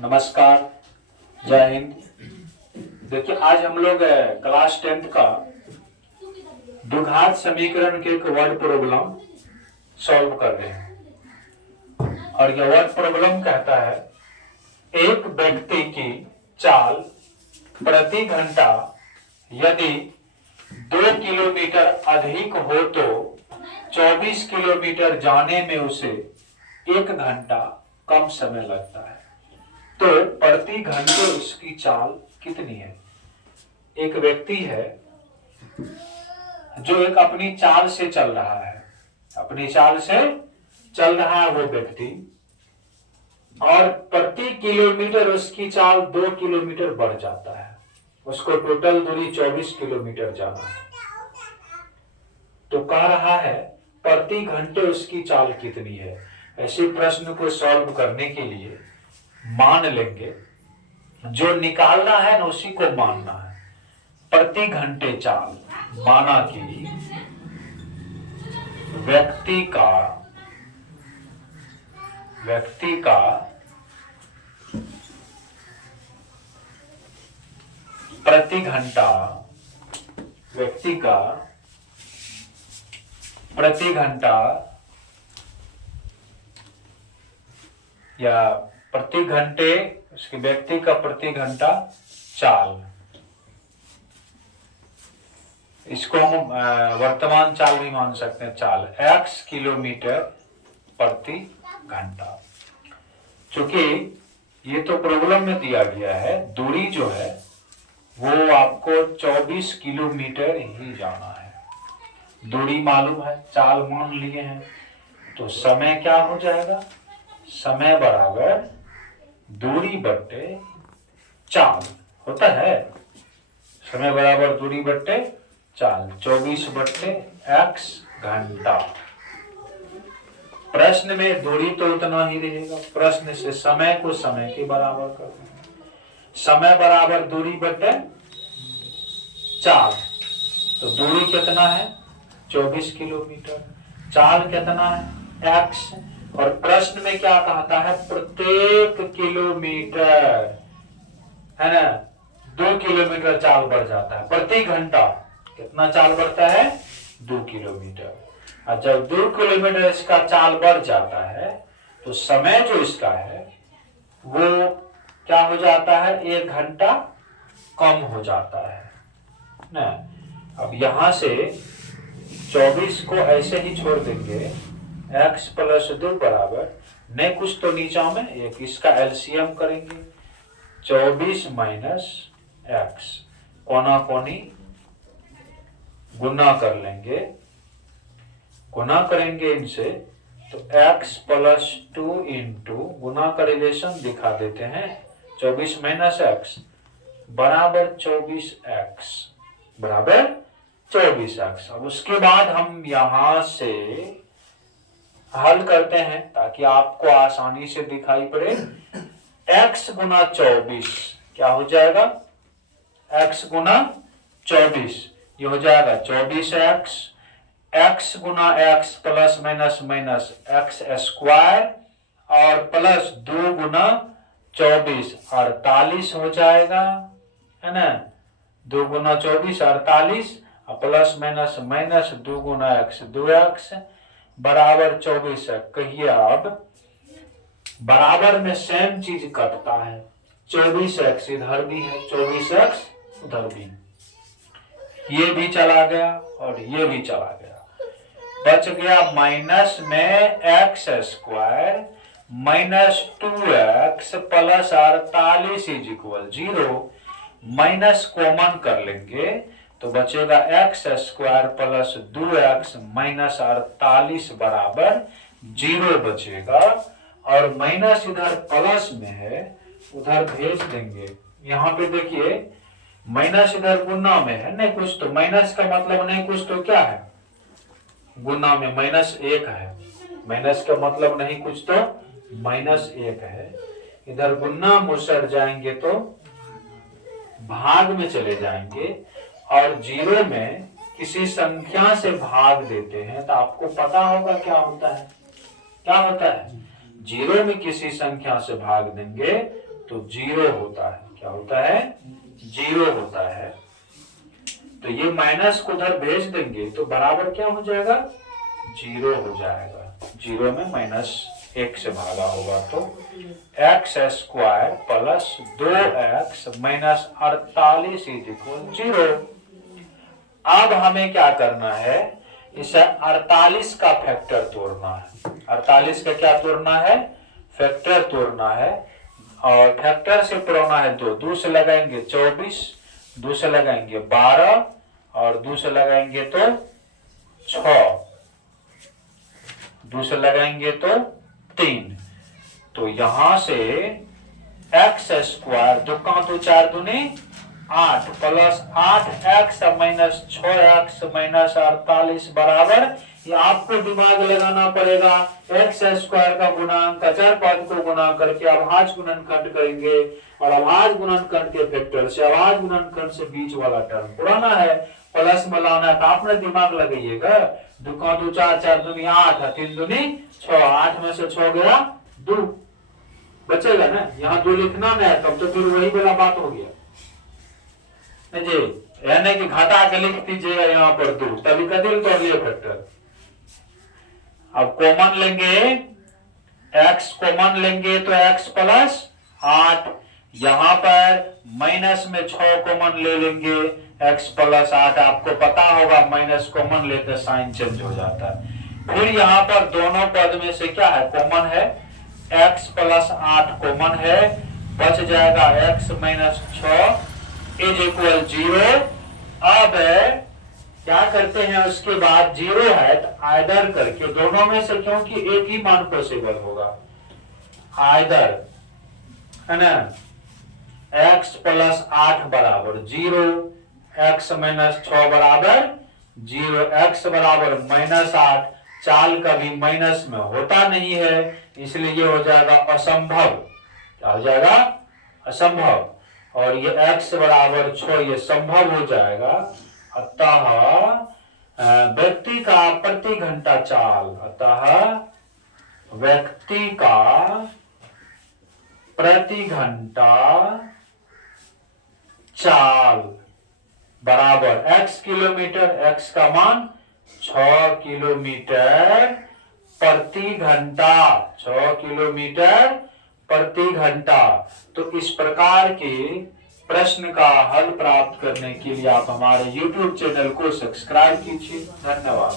नमस्कार, जय हिंद। देखिए, आज हम लोग क्लास 10th का द्विघात समीकरण के एक वर्ड प्रॉब्लम सॉल्व कर रहे हैं। और यह वर्ड प्रॉब्लम कहता है, एक व्यक्ति की चाल प्रति घंटा यदि 2 किलोमीटर अधिक हो तो 24 किलोमीटर जाने में उसे 1 घंटा कम समय लगता है। तो प्रति घंटे उसकी चाल कितनी है? एक व्यक्ति है जो एक अपनी चाल से चल रहा है, अपनी चाल से चल रहा है वो व्यक्ति, और प्रति किलोमीटर उसकी चाल 2 किलोमीटर बढ़ जाता है। उसको टोटल दूरी 24 किलोमीटर जाना है। तो कह रहा है प्रति घंटे उसकी चाल कितनी है। ऐसे प्रश्न को सॉल्व करने के लिए मान लेंगे, जो निकालना है ना उसी को मानना है। प्रति घंटे चाल माना कि व्यक्ति का प्रति घंटा या प्रति घंटे उसके व्यक्ति का प्रति घंटा चाल, इसको हम वर्तमान चाल भी मान सकते हैं। चाल x किलोमीटर प्रति घंटा। चूंकि ये तो प्रॉब्लम में दिया गया है, दूरी जो है वो आपको 24 किलोमीटर ही जाना है। दूरी मालूम है, चाल मान लिए हैं, तो समय क्या हो जाएगा? समय बराबर दूरी बट्टे चाल होता है। समय बराबर दूरी बट्टे चाल, 24 बट्टे x घंटा। प्रश्न में दूरी तो उतना ही रहेगा, प्रश्न से समय को समय के बराबर कर देंगे। समय बराबर दूरी बट्टे चाल, तो दूरी कितना है? 24 किलोमीटर। चाल कितना है? x। और प्रश्न में क्या कहता है? प्रत्येक किलोमीटर, है ना, 2 किलोमीटर चाल बढ़ जाता है। प्रति घंटा कितना चाल बढ़ता है? 2 किलोमीटर। और जब 2 किलोमीटर इसका चाल बढ़ जाता है तो समय जो इसका है वो क्या हो जाता है? 1 घंटा कम हो जाता है ना। अब यहां से 24 को ऐसे ही छोड़ देंगे, x प्लस 2 बराबर नहीं कुछ तो नीचा में एक, इसका एलसीएम करेंगे 24 माइनस x, कोना कोनी गुना कर लेंगे, गुना करेंगे इनसे तो x प्लस 2 इंटू गुना का रिलेशन दिखा देते हैं, 24 माइनस x बराबर 24x बराबर 24x। अब उसके बाद हम यहां से हल करते हैं ताकि आपको आसानी से दिखाई पड़े। x गुना 24 क्या हो जाएगा? x गुना 24 ये हो जाएगा 24x। x गुना x plus minus minus x square और प्लस 2 गुना 24 48 हो जाएगा, है ना। 2 गुना 24 48 और प्लस माइनस माइनस 2 गुना x 2x बराबर 24 है। कहिए अब बराबर में सेम चीज कटता है, 24x इधर भी है, 24x उधर भी, ये भी चला गया और ये भी चला गया। बच गया माइनस में x square minus 2x plus 48 is equal 0। Minus common कर लेंगे तो बचेगा x square plus 2x minus 48 बराबर 0 बचेगा। और माइनस इधर प्लस में है, उधर भेज देंगे। यहाँ पे देखिए माइनस इधर गुना में है, नहीं कुछ तो माइनस का मतलब नहीं कुछ तो क्या है? गुना में माइनस 1 है, माइनस का मतलब नहीं कुछ तो माइनस 1 है। इधर गुना मुसर जाएंगे तो भाग में चले जाएंगे, और 0 में किसी संख्या से भाग देते हैं तो आपको पता होगा क्या होता है। क्या होता है? 0 में किसी संख्या से भाग देंगे तो 0 होता है। क्या होता है? 0 होता है। तो ये माइनस को उधर भेज देंगे तो बराबर क्या हो जाएगा? 0 हो जाएगा। 0 में -1 से भागा होगा तो x square plus 2x minus 48 = 0। अब हमें क्या करना है? इसे 48 का फैक्टर तोड़ना है। 48 का क्या तोड़ना है? फैक्टर तोड़ना है। और फैक्टर से तोड़ना है तो 2 से लगाएंगे 24, 2 से लगाएंगे 12 और 2 से लगाएंगे तो 6, 2 से लगाएंगे तो 3। तो यहां से x स्क्वायर 2 का 2 4 दूनी 8 plus 8x minus 6x minus 48 बराबर, ये आपको दिमाग लगाना पड़ेगा। x स्क्वायर का गुणांक अचर पद को गुणा करके अभाज्य गुणनखंड करेंगे और अभाज्य गुणनखंड के फैक्टर से अभाज्य गुणनखंड से बीच वाला टर्म पुराना है, प्लस में लाना है। तो आपने दिमाग लगाइएगा। 2 का 2 4 4 दूनी 8 3 दूनी 6, 8 में से 6 गया 2 बचेगा ना। यहाँ 2 लिखना ना है, तब तो फिर वही वाला बात हो गया जी। यानी कि घटा के लिख दीजिएगा यहाँ पर 2, तभी कदिल कर लिए फैक्टर। अब कॉमन लेंगे, x कॉमन लेंगे तो x प्लस 8, यहां पर माइनस में 6 कॉमन ले लेंगे, x प्लस 8। आपको पता होगा माइनस कॉमन लेते साइन चेंज हो जाता है। फिर यहाँ पर दोनों पद में से क्या है? कॉमन है। x प्लस 8 कॉमन है, बच जाएगा x माइनस 6 = 0। अब क्या करते हैं? उसके बाद 0 है तो आइदर करके दोनों में से, क्योंकि एक ही मान पॉसिबल होगा, आइदर है ना। x प्लस 8 बराबर 0, x माइनस 6 बराबर 0, x बराबर -8। चाल कभी माइनस में होता नहीं है, इसलिए ये हो जाएगा असंभव। क्या हो जाएगा? असंभव। और ये x बराबर 6 ये संभव हो जाएगा। अतः व्यक्ति का प्रति घंटा चाल, अतः व्यक्ति का प्रति घंटा चाल बराबर x किलोमीटर, x का मान 6 किलोमीटर प्रति घंटा, 6 किलोमीटर प्रति घंटा। तो इस प्रकार के प्रश्न का हल प्राप्त करने के लिए आप हमारे YouTube चैनल को सब्सक्राइब कीजिए। धन्यवाद।